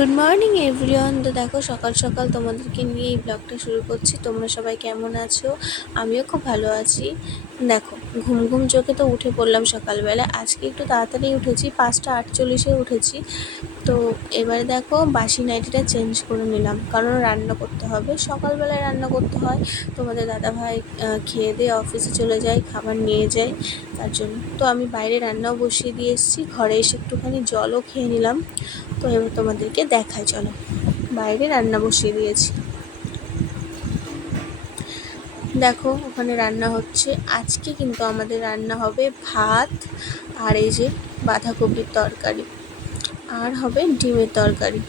Good morning everyone. তো দেখো সকাল সকাল তোমাদেরকে নিয়ে এই ব্লগটা শুরু করছি। তোমরা সবাই কেমন আছো? আমিও খুব ভালো আছি। দেখো ঘুম ঘুম চোখে তো উঠে পড়লাম সকালবেলা। আজকে একটু তাড়াতাড়ি উঠেছি, 5:48 উঠেছি। তো এবারে দেখো বাসি নাইটিটা চেঞ্জ করে নিলাম, কারণ রান্না করতে হবে, সকালবেলায় রান্না করতে হয়। তোমাদের দাদাভাই খেয়ে দিয়ে অফিসে চলে যায়, খাবার নিয়ে যায়, তার জন্য তো আমি বাইরে রান্নাও বসিয়ে দিয়ে এসেছি। ঘরে এসে একটুখানি জলও খেয়ে নিলাম। তো এবার তোমাদেরকে দেখাই, চলো। বাইরে রান্না বসিয়ে দিয়েছি, দেখো ওখানে রান্না হচ্ছে। আজকে কিন্তু আমাদের রান্না হবে ভাত, আর এই যে বাঁধাকপির তরকারি, আর হবে ডিমের তরকারি।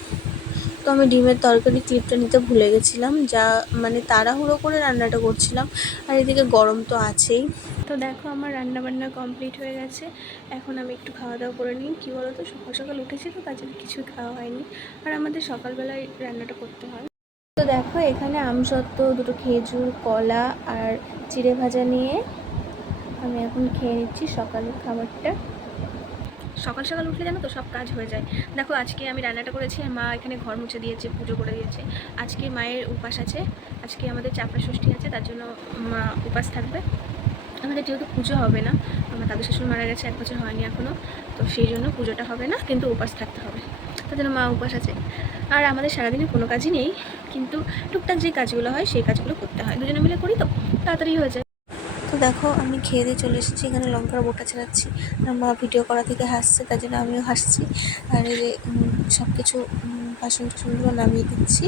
তো আমি ডিমের তরকারি ক্লিপটা নিতে ভুলে গেছিলাম, যা মানে তাড়াহুড়ো করে রান্নাটা করছিলাম। আর এদিকে গরম তো আছেই। তো দেখো আমার রান্না বান্না কমপ্লিট হয়ে গেছে। এখন আমি একটু খাওয়া দাওয়া করে নিই। কী বলো তো, সকাল সকাল উঠেছি তো তার জন্য কিছুই খাওয়া হয়নি, আর আমাদের সকালবেলায় রান্নাটা করতে হয়। তো দেখো এখানে আমসত্ত্ব, দুটো খেজুর, কলা আর চিড়ে ভাজা নিয়ে আমি এখন খেয়ে নিচ্ছি সকালের খাবারটা। সকাল সকাল উঠলে জানো তো সব কাজ হয়ে যায়। দেখো আজকে আমি রান্নাটা করেছি, আর মা এখানে ঘর মুছে দিয়েছে, পুজো করে দিয়েছে। আজকে মায়ের উপাস আছে, আজকে আমাদের চাপড়া ষষ্ঠী আছে, তার জন্য মা উপাস থাকবে। আমাদের যেহেতু পুজো হবে না, আমার দাদু শ্বশুর মারা গেছে, 1 বছর হয়নি এখনও, তো সেই জন্য পুজোটা হবে না, কিন্তু উপাস থাকতে হবে, তার জন্য মা উপাস আছে। আর আমাদের সারাদিনে কোনো কাজই নেই, কিন্তু টুকটাক যে কাজগুলো হয় সেই কাজগুলো করতে হয়, দুজনে মিলে করি তো তাড়াতাড়ি হয়ে যায়। তো দেখো আমি খেয়ে দিয়ে চলে এসেছি, এখানে লঙ্কার বোটা ছাড়াচ্ছি। আর মা ভিডিও করা থেকে হাসছে, তার জন্য আমিও হাসছি। আর এই যে সব কিছু বাসন টাসনগুলো নামিয়ে দিচ্ছি,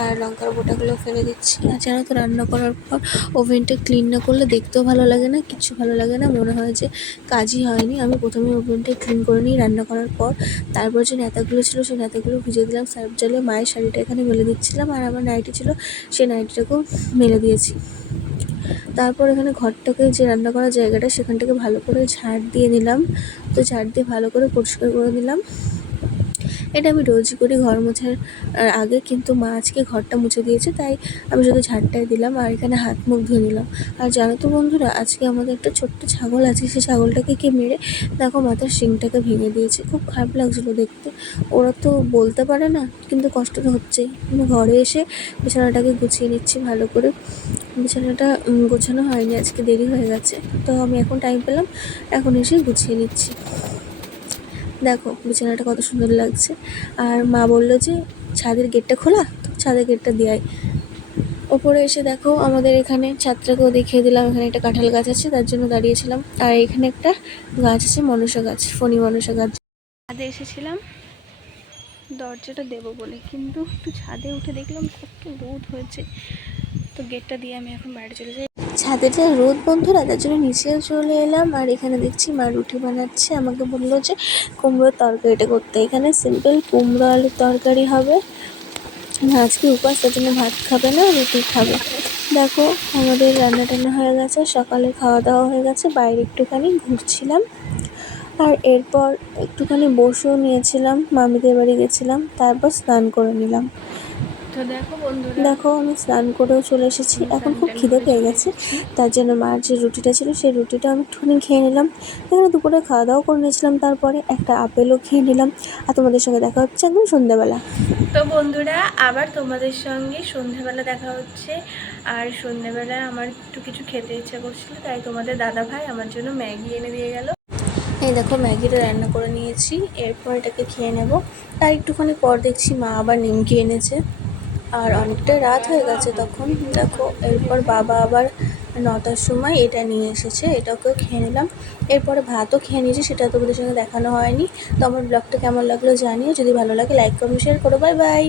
আর লঙ্কার বোটাগুলো ফেলে দিচ্ছি। আর জানো তো রান্না করার পর ওভেনটা ক্লিন না করলে দেখতেও ভালো লাগে না, কিচ্ছু ভালো লাগে না, মনে হয় যে কাজই হয়নি। আমি প্রথমে ওভেনটা ক্লিন করে নিই রান্না করার পর। তারপর যে নেতাগুলো ছিল সেই নেতাগুলো ভিজে দিলাম সার্ফ জলে। মায়ের শাড়িটা এখানে মেলে দিচ্ছিলাম, আর আমার নাইটি ছিল সেই নাইটিটাকেও মেলে দিয়েছি। তারপর এখানে ঘরটাকে, যে রান্না করার জায়গাটা, সেখানটাকে ভালো করে ঝাড় দিয়ে নিলাম। তো ঝাড় দিয়ে ভালো করে পরিষ্কার করে নিলাম। এটা আমি রোজই করি ঘর মোছার আগে, কিন্তু মা আজকে ঘরটা মুছে দিয়েছে, তাই আমি শুধু ঝাড়টাই দিলাম। আর এখানে হাত মুখ ধুয়ে নিলাম। আর জানো তো বন্ধুরা, আজকে আমাদের একটা ছোট্ট ছাগল আছে, সেই ছাগলটাকে কে মেরে দেখো মাথার শিংটাকে ভেঙে দিয়েছে। খুব খারাপ লাগছিলো দেখতে। ওরা তো বলতে পারে না, কিন্তু কষ্ট তো হচ্ছেই। আমি ঘরে এসে বিছানাটাকে গুছিয়ে নিচ্ছি ভালো করে। বিছানাটা গোছানো হয়নি, আজকে দেরি হয়ে গেছে, তো আমি এখন টাইম পেলাম, এখন এসে গুছিয়ে নিচ্ছি। দেখো বিছানাটা কত সুন্দর লাগছে। আর মা বললো যে ছাদের গেটটা খোলা, তো ছাদের গেটটা দেয়। ওপরে এসে দেখো আমাদের এখানে ছাদটাকেও দেখিয়ে দিলাম। এখানে একটা কাঁঠাল গাছ আছে, তার জন্য দাঁড়িয়েছিলাম। আর এখানে একটা গাছ আছে, মনসা গাছ, ফণি মনসা গাছ। ছাদে এসেছিলাম দরজাটা দেবো বলে, কিন্তু একটু ছাদে উঠে দেখলাম কত রোদ হয়েছে, তো গেটটা দিয়ে আমি এখন বাইরে চলে যাই। ছাদে যে রোদ বন্ধুরা, তার জন্য নিচেও চলে এলাম। আর এখানে দেখছি মা রুটি বানাচ্ছে, আমাকে বললো যে কুমড়োর তরকারিটা করতে। এখানে সিম্পল কুমড়ো আলুর তরকারি হবে। আজকে উপাস, তার জন্য ভাত খাবে না, রুটি খাবে। দেখো আমাদের রান্না টান্না হয়ে গেছে, সকালে খাওয়া দাওয়া হয়ে গেছে, বাইরে একটুখানি ঘুরছিলাম। আর এরপর একটুখানি বসেও নিয়েছিলাম, মামিদের বাড়ি গেছিলাম, তারপর স্নান করে নিলাম। তো দেখো বন্ধুরা, দেখো আমি স্নান করেও চলে এসেছি। এখন খুব খিদে পেয়ে গেছে, তার জন্য মার যে রুটিটা ছিল সেই রুটিটা আমি একটুখানি খেয়ে নিলাম। এখানে দুপুরে খাওয়া দাওয়া করে নিয়েছিলাম, তারপরে একটা আপেলও খেয়ে নিলাম। আর তোমাদের সঙ্গে দেখা হচ্ছে একদম সন্ধ্যাবেলা। তো বন্ধুরা আবার তোমাদের সঙ্গে সন্ধ্যাবেলা দেখা হচ্ছে। আর সন্ধ্যাবেলায় আমার একটু কিছু খেতে ইচ্ছা করছিল, তাই তোমাদের দাদা ভাই আমার জন্য ম্যাগি এনে দিয়ে গেল। এই দেখো ম্যাগিটা রান্না করে নিয়েছি, এরপর এটাকে খেয়ে নেব। আর একটুখানি পর দেখছি মা আবার নিমকি এনেছে। আর অনেকটা রাত হয়ে গেছে তখন। দেখো এরপর বাবা আবার 9টার সময় এটা নিয়ে এসেছে, এটাকেও খেয়ে নিলাম। এরপরে ভাতও খেয়ে নিয়েছি, সেটা তোমাদের সঙ্গে দেখানো হয়নি। তো আমার ব্লগটা কেমন লাগলো জানিও, যদি ভালো লাগে লাইক কমেন্ট শেয়ার করো। Bye bye.